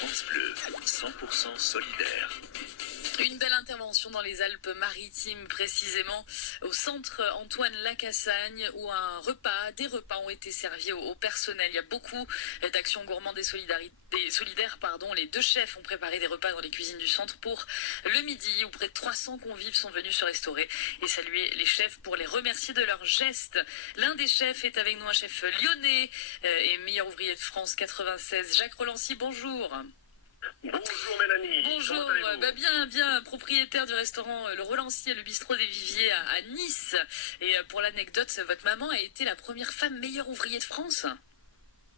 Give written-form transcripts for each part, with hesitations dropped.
France Bleu, 100% solidaire. Une belle intervention dans les Alpes-Maritimes, précisément au centre Antoine Lacassagne, où des repas ont été servis au personnel. Il y a beaucoup d'actions gourmandes et solidaires. Les deux chefs ont préparé des repas dans les cuisines du centre pour le midi, où près de 300 convives sont venus se restaurer et saluer les chefs pour les remercier de leurs gestes. L'un des chefs est avec nous, un chef lyonnais et meilleur ouvrier de France 96, Jacques Rolancy. Bonjour. Bonjour Mélanie. Bonjour, bien propriétaire du restaurant Le Rolancy et le bistrot des Viviers à Nice. Et pour l'anecdote, votre maman a été la première femme meilleure ouvrier de France.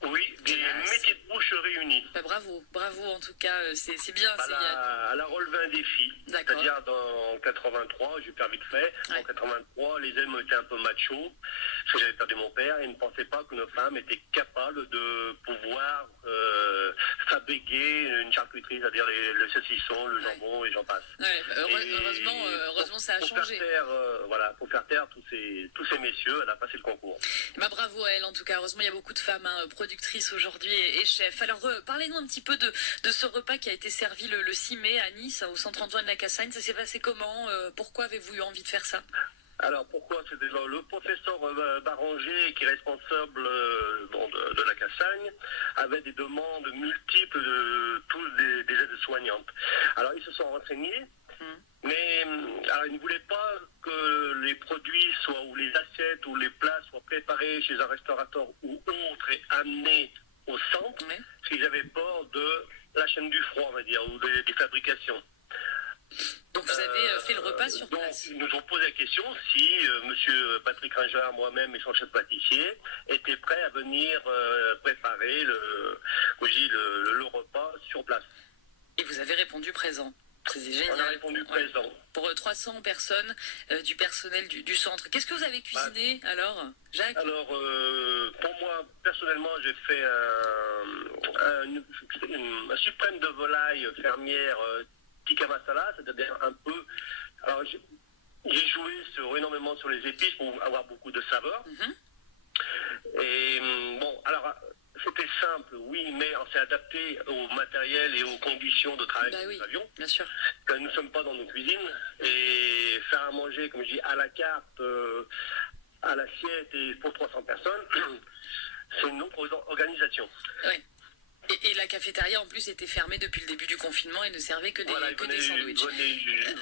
Oui, des métiers de bouche réunis. Bravo en tout cas, c'est bien. Elle a relevé un défi. D'accord. C'est-à-dire en 83, j'ai perdu de fait. Ouais. En 83, les hommes étaient un peu machos, parce que j'avais perdu mon père, et ils ne pensaient pas que nos femmes étaient capables de pouvoir fabriquer une charcuterie, c'est-à-dire le saucisson, le jambon, et j'en passe. Ouais, heureusement ça a changé. Pour faire taire tous ces messieurs, elle a passé le concours. Bravo à elle en tout cas, heureusement il y a beaucoup de femmes productrices aujourd'hui et chefs. Alors parlez-nous un petit peu de ce repas qui a été servi le 6 mai à Nice, au centre Antoine Lacassagne. Ça s'est passé comment? Pourquoi avez-vous eu envie de faire ça? Alors pourquoi? C'est déjà le professeur Baranger, qui est responsable de la Cassagne, avait des demandes multiples de tous des aides-soignantes. Alors ils se sont renseignés, mais alors, ils ne voulaient pas que les produits ou les assiettes ou les plats soient préparés chez un restaurateur ou autre et amenés au centre, parce qu'ils avaient peur de la chaîne du froid, on va dire, ou des fabrications. Donc vous avez fait le repas sur place. Ils nous ont posé la question si monsieur Patrick Ringard, moi-même et son chef pâtissier étaient prêts à venir préparer le repas sur place. Et vous avez répondu présent. C'est génial. On a répondu présent. Pour 300 personnes du personnel du centre. Qu'est-ce que vous avez cuisiné alors, Jacques? Alors, pour moi, personnellement, j'ai fait un suprême de volaille fermière tikka masala, c'est-à-dire un peu... Alors, j'ai joué énormément sur les épices pour avoir beaucoup de saveurs. Et alors... C'était simple, oui, mais on s'est adapté au matériel et aux conditions de travail que nous avions. Bien sûr. Nous ne sommes pas dans nos cuisines. Et faire à manger, comme je dis, à la carte, à l'assiette et pour 300 personnes, c'est une autre organisation. Oui. Et la cafétéria, en plus, était fermée depuis le début du confinement et ne servait que des sandwichs.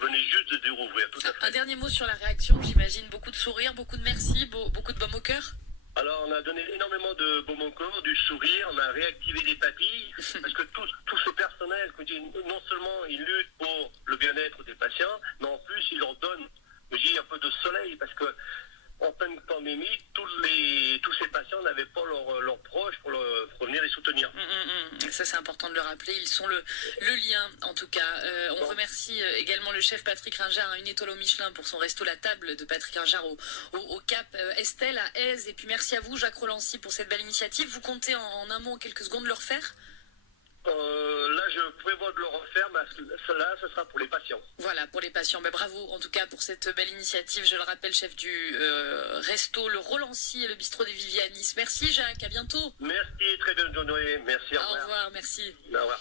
Venez juste de rouvrir, tout à fait. Un dernier mot sur la réaction, j'imagine. Beaucoup de sourires, beaucoup de merci, beaucoup de baume au cœur. Alors, on a donné énormément de baume au corps, du sourire, on a réactivé des papilles, parce que tout ce personnel, non seulement ils luttent pour le bien-être des patients, mais en plus, ils leur donnent un peu de soleil, parce que en pleine pandémie, tous ces patients n'avaient pas leurs proches pour venir les soutenir. Ça, c'est important de le rappeler. Ils sont le lien, en tout cas. On remercie également le chef Patrick Ringard, une étoile au Michelin pour son resto La Table de Patrick Ringard au Cap Estelle à Aise. Et puis merci à vous, Jacques Rolancy, pour cette belle initiative. Vous comptez en un mot, en quelques secondes, le refaire? Là, je prévois de le refaire, mais cela, ce sera pour les patients. Voilà, pour les patients. Bravo, en tout cas, pour cette belle initiative. Je le rappelle, chef du resto Le Rolancy et le bistrot des Viviers à Nice. Merci, Jacques. À bientôt. Merci, très bonne journée. Merci, au revoir. Au revoir, merci. Au revoir.